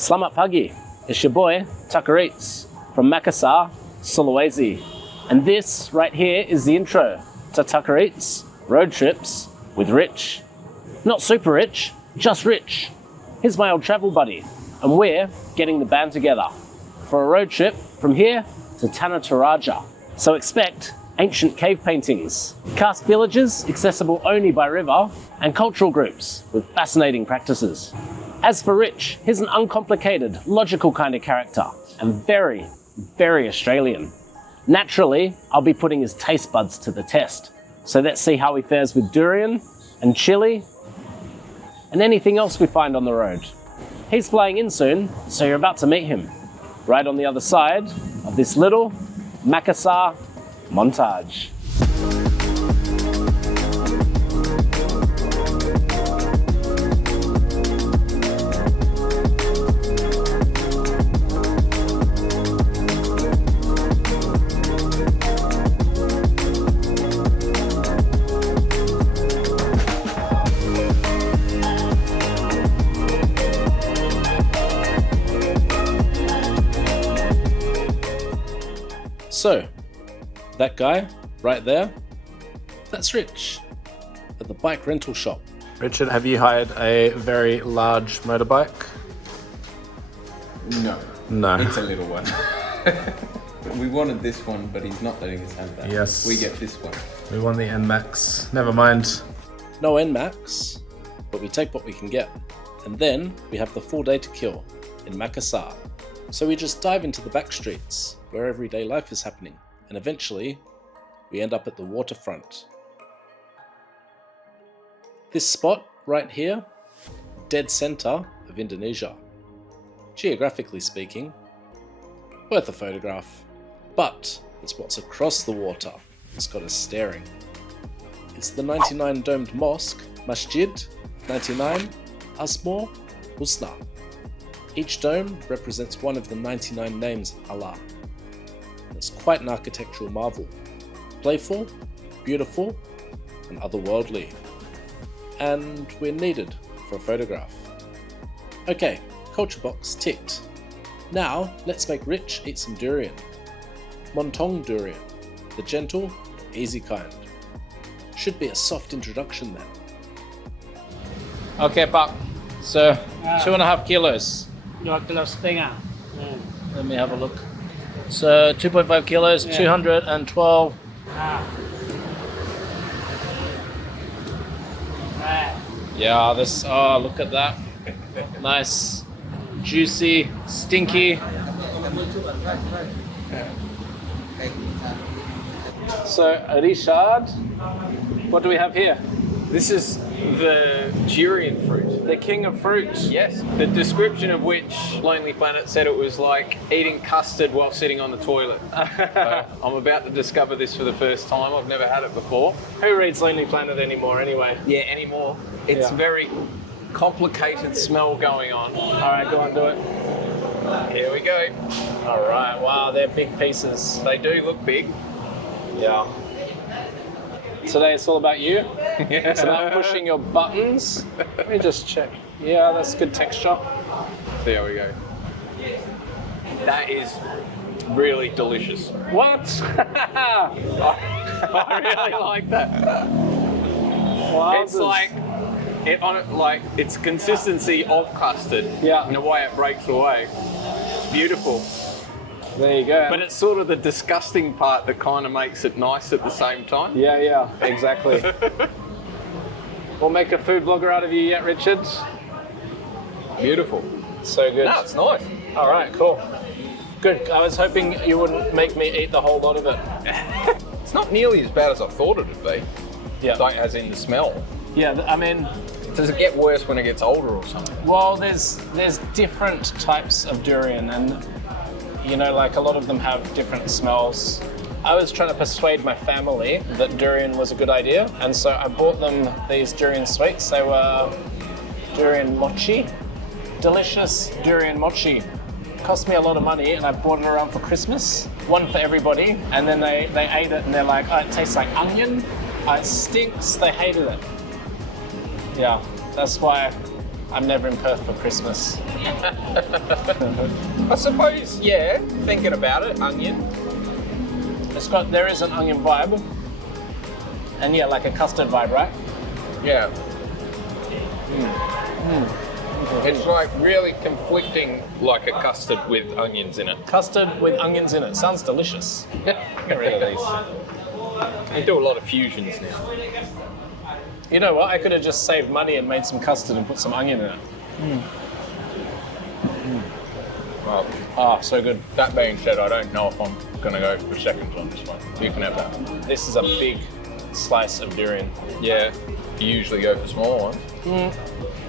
Selamat pagi, it's your boy, Tucker Eats, from Makassar Sulawesi. And this right here is the intro to Tucker Eats Road Trips with Rich. Not super rich, just Rich. He's my old travel buddy, and we're getting the band together for a road trip from here to Tana Toraja. So expect ancient cave paintings, caste villages accessible only by river, and cultural groups with fascinating practices. As for Rich, he's an uncomplicated, logical kind of character, and very, very Australian. Naturally, I'll be putting his taste buds to the test. So let's see how he fares with durian and chili and anything else we find on the road. He's flying in soon, so you're about to meet him right on the other side of this little Makassar montage. So, that guy right there, that's Rich at the bike rental shop. Richard, have you hired a very large motorbike? No. No. It's a little one. We wanted this one, but he's not letting us have that. Yes. We get this one. We want the NMAX. Never mind. No NMAX, but we take what we can get. And then we have the full day to kill in Makassar. So we just dive into the back streets where everyday life is happening. And eventually, we end up at the waterfront. This spot right here, dead center of Indonesia. Geographically speaking, worth a photograph. But it's what's across the water that's got us staring. It's the 99 domed mosque, Masjid 99 Asma Husna. Each dome represents one of the 99 names of Allah. It's quite an architectural marvel. Playful, beautiful, and otherworldly. And we're needed for a photograph. Okay, culture box ticked. Now, let's make Rich eat some durian. Montong durian, the gentle, easy kind. Should be a soft introduction then. Okay, Pak. So, 2.5 kilos. 2,5 kilos. Let me have a look. So 2.5 kilos, 212. Yeah, this, oh, look at that. Nice, juicy, stinky. So, Richard, what do we have here? This is the durian fruit. The king of fruits. Yes. The description of which Lonely Planet said it was like eating custard while sitting on the toilet. So I'm about to discover this for the first time. I've never had it before. Who reads Lonely Planet anymore anyway? Yeah, anymore. It's very complicated smell going on. All right, go on, do it. Here we go. All right, wow, they're big pieces. They do look big. Yeah. Today it's all about you. It's about pushing your buttons. Let me just check. Yeah, that's good texture. There we go. That is really delicious. What? I really like that. Wow, It's like it's consistency of custard. Yeah. In the way it breaks away. It's beautiful. There you go. But it's sort of the disgusting part that kind of makes it nice at the same time. Yeah, exactly. We'll make a food vlogger out of you yet, Richard? Beautiful. So good. No, it's nice. All right, cool. Good. I was hoping you wouldn't make me eat the whole lot of it. It's not nearly as bad as I thought it would be. Yeah. Like, as in the smell. Yeah, I mean, Does it get worse when it gets older or something? well, there's different types of durian, and you know, like a lot of them have different smells. I was trying to persuade my family that durian was a good idea, and so I bought them these durian sweets. They were durian mochi, delicious durian mochi. Cost me a lot of money, and I brought it around for Christmas. One for everybody, and then they ate it, and they're like, oh, it tastes like onion, it stinks. They hated it. Yeah, that's why I'm never in Perth for Christmas. I suppose, yeah, thinking about it, onion. There is an onion vibe. And yeah, like a custard vibe, right? Yeah. It's like really conflicting, like a custard with onions in it. Custard with onions in it. Sounds delicious. Get rid of these. They do a lot of fusions now. You know what? I could have just saved money and made some custard and put some onion in it. Well, So good. that being said, I don't know if I'm going to go for seconds on this one. You can have that. This is a big slice of durian. Yeah, you usually go for small ones.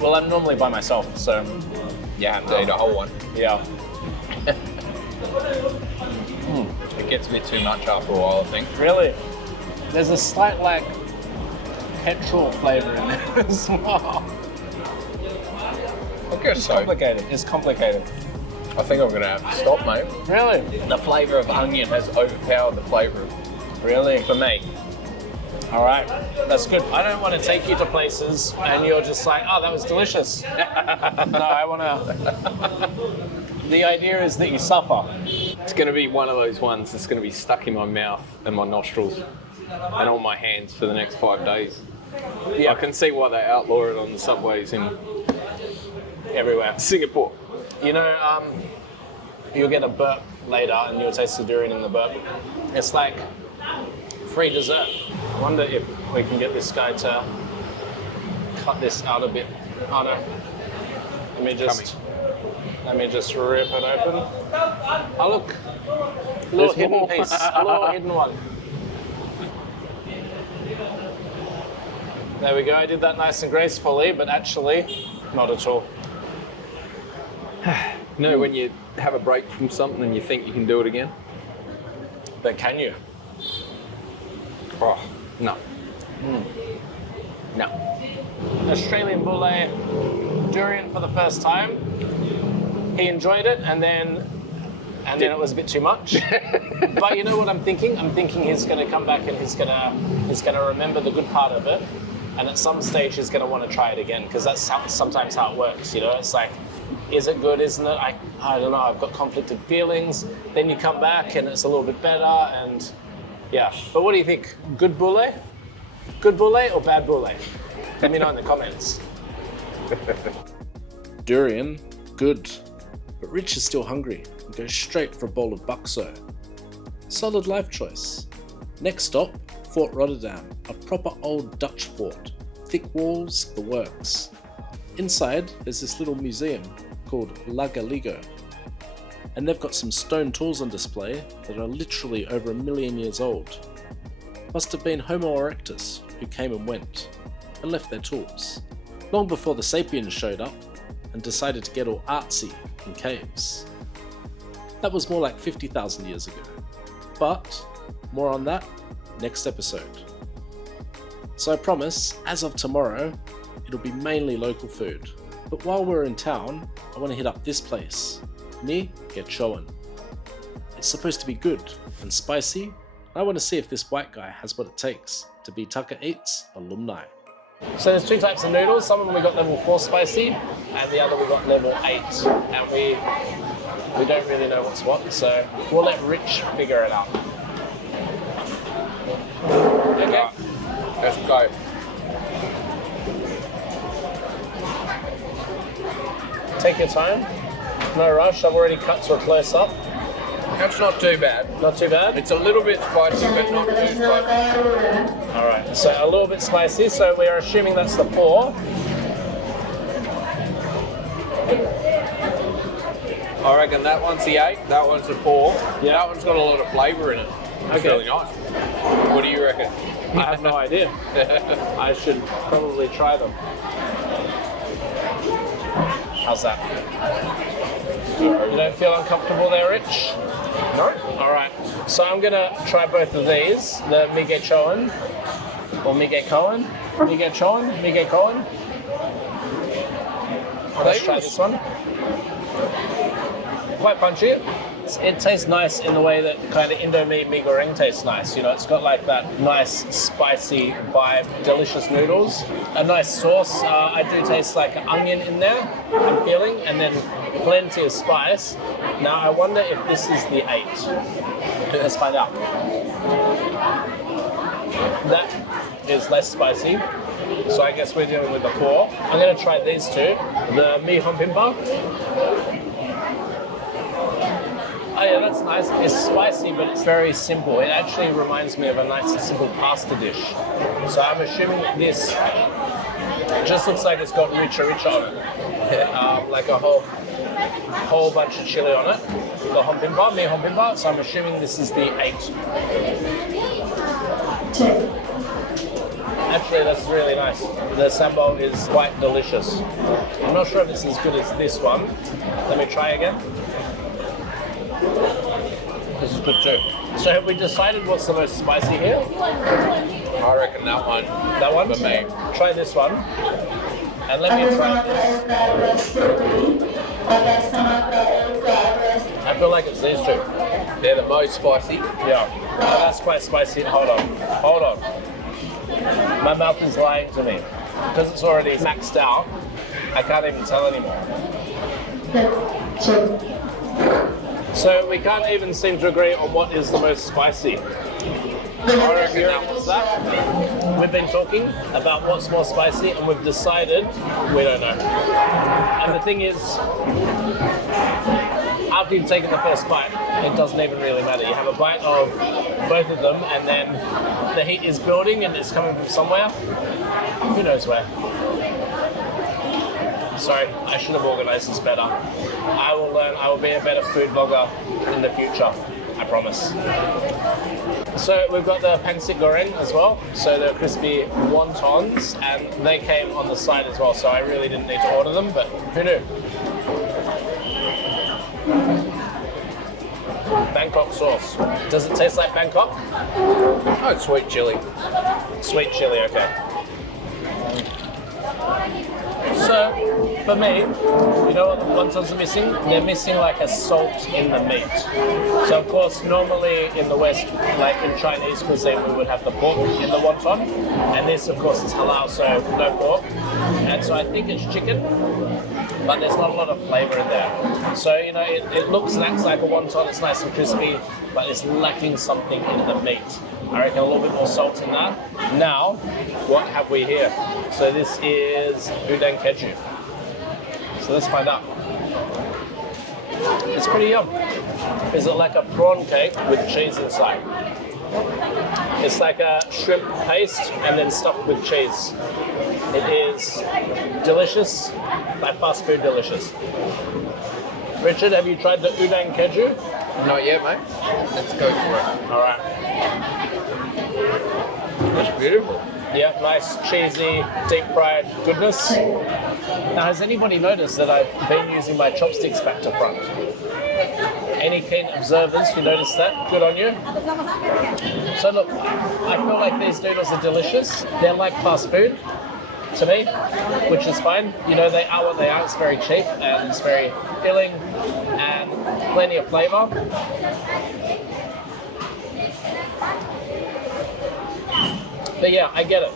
Well, I'm normally by myself, so You have to eat a whole one. yeah. It gets a bit too much after a while, I think. Really? There's a slight like petrol flavour in it as well. I guess It's so. complicated. It's complicated. I think I'm going to have to stop, mate. Really? The flavour of onion has overpowered the flavour Really? for me. All right. That's good. I don't want to take you to places and you're just like, oh, that was delicious. No, I want to... The idea is that you suffer. It's going to be one of those ones that's going to be stuck in my mouth and my nostrils and on my hands for the next 5 days. Yeah. I can see why they outlaw it on the subways in Everywhere. Singapore. You know, you'll get a burp later and you'll taste the durian in the burp. It's like free dessert. I wonder if we can get this guy to cut this out a bit. Oh no. Let me just rip it open. Oh look. A little hidden more. piece. A little hidden one. There we go. I did that nice and gracefully, but actually, not at all. You know when you have a break from something and you think you can do it again? But can you? Oh, no. No. Australian bule durian for the first time. He enjoyed it, and then it was a bit too much. But you know what I'm thinking? I'm thinking he's going to come back and he's going to remember the good part of it, and at some stage he's going to want to try it again, because that's sometimes how it works. You know, it's like, is it good? Isn't it? I don't know. I've got conflicted feelings. Then you come back and it's a little bit better, and yeah. But what do you think? Good bule? Good bule or bad bule? Let me know in the comments. Durian, good. But Rich is still hungry and goes straight for a bowl of bakso. Solid life choice. Next stop, Fort Rotterdam, a proper old Dutch fort. Thick walls, the works. Inside, there's this little museum called Lagaligo. And they've got some stone tools on display that are literally over 1 million years old. Must have been Homo erectus who came and went and left their tools, long before the sapiens showed up and decided to get all artsy in caves. That was more like 50,000 years ago. But more on that next episode. So I promise, as of tomorrow, it'll be mainly local food. But while we're in town, I want to hit up this place, meegoreng. It's supposed to be good and spicy, and I want to see if this white guy has what it takes to be Tucker Eats alumni. So there's two types of noodles. Some of them we got level 4 spicy, and the other we got level 8. And we don't really know what's what, so we'll let Rich figure it out. Okay. Let's go. Take your time. No rush. I've already cut to a close up. That's not too bad. Not too bad. It's a little bit spicy, but not too spicy. All right. So a little bit spicy. So we are assuming that's the 4. I reckon that one's the 8, that one's the 4. Yeah. That one's got a lot of flavour in it. It's Okay. really nice. What do you reckon? I have no idea. I should probably try them. How's that? You don't feel uncomfortable there, Rich? No. All right. So I'm gonna try both of these, the meegoreng or meegoreng. Let's try this one. Quite punchy. it tastes nice in the way that kind of meegoreng tastes nice. You know, it's got like that nice spicy vibe, delicious noodles, a nice sauce. I do taste like an onion in there, I'm feeling, and then plenty of spice. Now I wonder if this is the 8. Let's find out. That is less spicy, so I guess we're dealing with the 4. I'm going to try these two. The mi hompimpa. Oh yeah, that's nice. It's spicy, but it's very simple. It actually reminds me of a nice and simple pasta dish. So I'm assuming that this just looks like it's got richa on it. Like a whole bunch of chili on it. The hompimpa, mi hompimpa, so I'm assuming this is the 8. Actually, that's really nice. The sambal is quite delicious. I'm not sure if it's as good as this one. Let me try again. This is good too. So have we decided what's the most spicy here? I reckon that one. That one? For me. Try this one. And let me try this. I feel like it's these two. They're the most spicy. Yeah. Oh, that's quite spicy. Hold on. My mouth is lying to me. Because it's already maxed out, I can't even tell anymore. So we can't even seem to agree on what is the most spicy. I reckon that was that. We've been talking about what's more spicy and we've decided we don't know. And the thing is, after you've taken the first bite, it doesn't even really matter. You have a bite of both of them and then the heat is building and it's coming from somewhere. Who knows where? Sorry, I should have organised this better. I will learn, I will be a better food vlogger in the future, I promise. So we've got the pancit goreng as well. So they're crispy wontons and they came on the side as well. So I really didn't need to order them, but who knew? Bangkok sauce. Does it taste like Bangkok? Oh, it's sweet chili. Sweet chili, okay. So, for me, you know what the wontons are missing? They're missing like a salt in the meat. So of course, normally in the West, like in Chinese cuisine, we would have the pork in the wonton. And this, of course, is halal, so no pork. And so I think it's chicken, but there's not a lot of flavor in there. So, you know, it looks and acts like a wonton, it's nice and crispy, but it's lacking something in the meat. I reckon a little bit more salt in that. Now, what have we here? So this is udang keju. So let's find out. It's pretty yum. Is it like a prawn cake with cheese inside? It's like a shrimp paste and then stuffed with cheese. It is delicious, like fast food delicious. Richard, have you tried the udang keju? Not yet, mate. Let's go for it. All right. That's beautiful. Yeah, nice, cheesy, deep fried goodness. Now, has anybody noticed that I've been using my chopsticks back to front? Any keen observers who noticed that? Good on you. So look, I feel like these noodles are delicious. They're like fast food to me, which is fine. You know, they are what they are. It's very cheap and it's very filling and plenty of flavour. But yeah, I get it.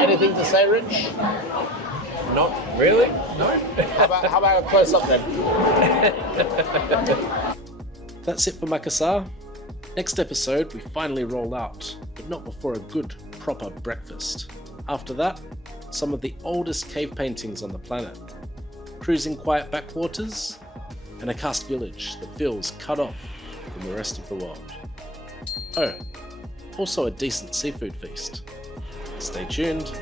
Anything to say, Rich? Not really? No. How about a close up then? That's it for Makassar. Next episode, we finally roll out, but not before a good, proper breakfast. After that, some of the oldest cave paintings on the planet, cruising quiet backwaters, and a karst village that feels cut off from the rest of the world. Oh, also a decent seafood feast. Stay tuned.